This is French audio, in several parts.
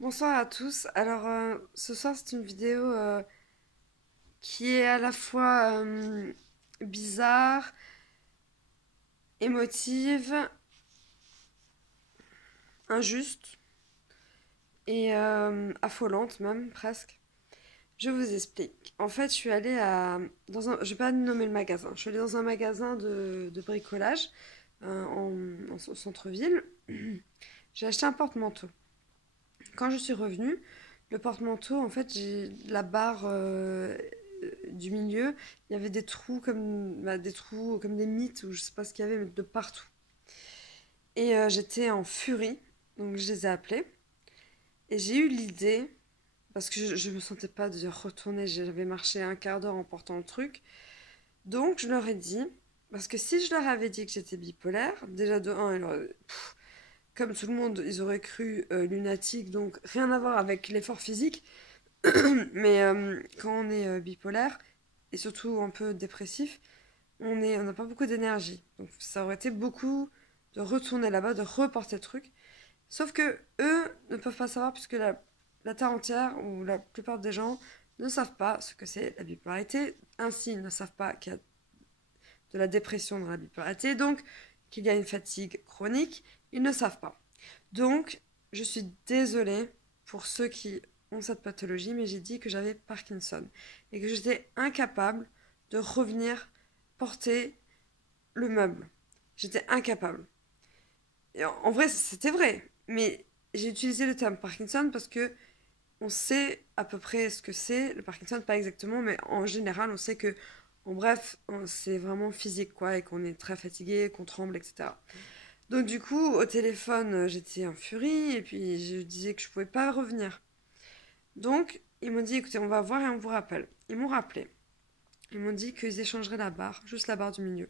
Bonsoir à tous. Alors, ce soir, c'est une vidéo qui est à la fois bizarre, émotive, injuste et affolante même, presque. Je vous explique. En fait, je suis allée je vais pas nommer le magasin. Je suis allée dans un magasin de bricolage au centre-ville. J'ai acheté un porte-manteau. Quand je suis revenue, le porte-manteau, en fait, j'ai la barre du milieu, il y avait des trous des trous comme des mythes ou je sais pas ce qu'il y avait, mais de partout. Et j'étais en furie, donc je les ai appelés. Et j'ai eu l'idée, parce que je me sentais pas de retourner, j'avais marché un quart d'heure en portant le truc. Donc je leur ai dit, parce que si je leur avais dit que j'étais bipolaire, déjà de un, comme tout le monde, ils auraient cru lunatique, donc rien à voir avec l'effort physique. Mais quand on est bipolaire, et surtout un peu dépressif, on n'a pas beaucoup d'énergie. Donc ça aurait été beaucoup de retourner là-bas, de reporter le truc. Sauf que eux ne peuvent pas savoir puisque la terre entière ou la plupart des gens ne savent pas ce que c'est la bipolarité. Ainsi, ils ne savent pas qu'il y a de la dépression dans la bipolarité, donc qu'il y a une fatigue chronique. Ils ne savent pas. Donc, je suis désolée pour ceux qui ont cette pathologie, mais j'ai dit que j'avais Parkinson et que j'étais incapable de revenir porter le meuble. J'étais incapable. Et en vrai, c'était vrai, mais j'ai utilisé le terme Parkinson parce que on sait à peu près ce que c'est le Parkinson, pas exactement, mais en général, on sait que, en bref, c'est vraiment physique, quoi, et qu'on est très fatigué, qu'on tremble, etc. Donc du coup, au téléphone, j'étais en furie et puis je disais que je pouvais pas revenir. Donc ils m'ont dit écoutez, on va voir et on vous rappelle. Ils m'ont rappelé. Ils m'ont dit qu'ils échangeraient la barre, juste la barre du milieu.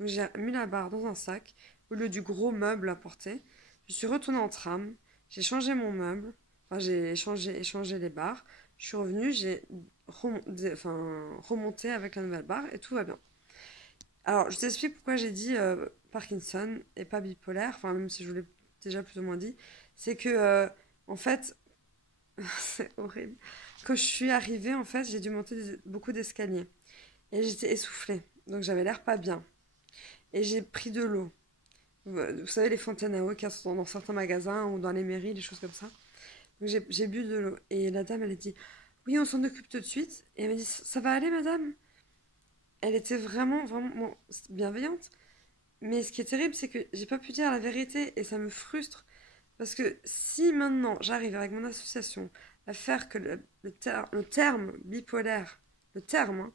Donc j'ai mis la barre dans un sac au lieu du gros meuble à porter. Je suis retournée en tram, j'ai changé mon meuble, enfin j'ai échangé les barres. Je suis revenue, j'ai remonté avec la nouvelle barre et tout va bien. Alors, je t'explique pourquoi j'ai dit Parkinson et pas bipolaire, enfin, même si je vous l'ai déjà plus ou moins dit. C'est que, en fait, c'est horrible. Quand je suis arrivée, en fait, j'ai dû monter beaucoup d'escaliers. Et j'étais essoufflée. Donc, j'avais l'air pas bien. Et j'ai pris de l'eau. Vous savez, les fontaines à eau qui sont dans certains magasins ou dans les mairies, des choses comme ça. Donc, j'ai bu de l'eau. Et la dame, elle a dit oui, on s'en occupe tout de suite. Et elle m'a dit ça va aller, madame? Elle était vraiment, vraiment bon, bienveillante. Mais ce qui est terrible, c'est que j'ai pas pu dire la vérité et ça me frustre. Parce que si maintenant j'arrive avec mon association à faire que le terme bipolaire, le terme, hein,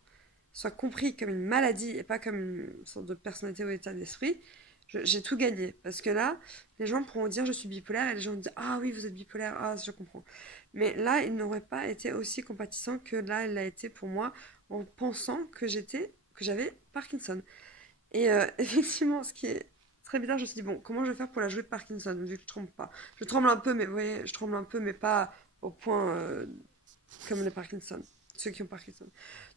soit compris comme une maladie et pas comme une sorte de personnalité ou état d'esprit, j'ai tout gagné. Parce que là, les gens pourront dire je suis bipolaire et les gens vont dire ah oui, vous êtes bipolaire, ah je comprends. Mais là, ils n'auraient pas été aussi compatissants que là, elle l'a été pour moi en pensant que j'avais Parkinson. Et effectivement, ce qui est très bizarre, je me suis dit, bon, comment je vais faire pour la jouer de Parkinson, vu que je tremble pas. Je tremble un peu, mais vous voyez, je tremble un peu, mais pas au point comme les Parkinson, ceux qui ont Parkinson.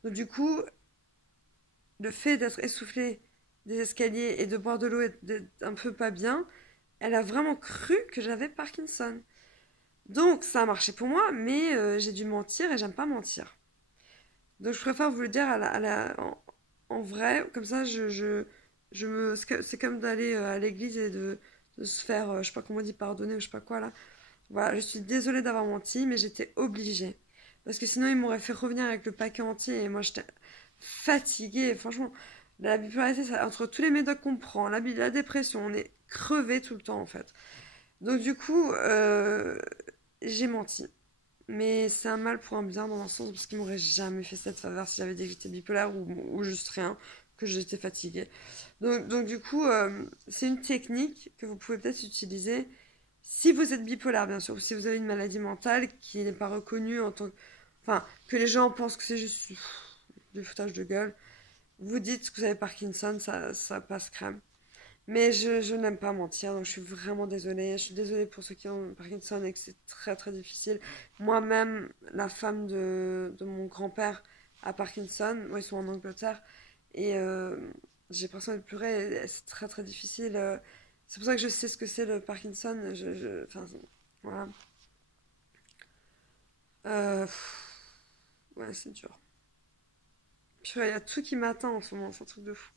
Donc du coup, le fait d'être essoufflé des escaliers et de boire de l'eau et d'être un peu pas bien, elle a vraiment cru que j'avais Parkinson. Donc ça a marché pour moi, mais j'ai dû mentir et j'aime pas mentir. Donc je préfère vous le dire en vrai, comme ça c'est comme d'aller à l'église et de se faire, je sais pas comment on dit, pardonner ou je sais pas quoi là. Voilà, je suis désolée d'avoir menti, mais j'étais obligée. Parce que sinon, ils m'auraient fait revenir avec le paquet entier et moi j'étais fatiguée. Franchement, la bipolarité, entre tous les médocs qu'on prend, la dépression, on est crevé tout le temps en fait. Donc du coup, j'ai menti. Mais c'est un mal pour un bien dans un sens parce qu'il m'aurait jamais fait cette faveur si j'avais dit que j'étais bipolaire ou juste rien, que j'étais fatiguée. Donc du coup, c'est une technique que vous pouvez peut-être utiliser si vous êtes bipolaire, bien sûr, ou si vous avez une maladie mentale qui n'est pas reconnue en tant que... Enfin, que les gens pensent que c'est juste du foutage de gueule. Vous dites que vous avez Parkinson, ça passe crème. Mais je n'aime pas mentir, donc je suis vraiment désolée. Je suis désolée pour ceux qui ont Parkinson et que c'est très très difficile. Moi-même, la femme de mon grand-père a Parkinson. Moi, ils sont en Angleterre. Et j'ai l'impression de pleurer. Et c'est très très difficile. C'est pour ça que je sais ce que c'est le Parkinson. Enfin, voilà. Ouais, c'est dur. Purée, il y a tout qui m'atteint en ce moment, c'est un truc de fou.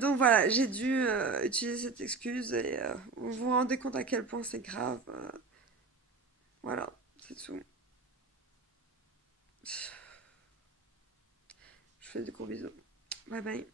Donc voilà, j'ai dû utiliser cette excuse et vous vous rendez compte à quel point c'est grave. Voilà, c'est tout. Je fais des gros bisous. Bye bye.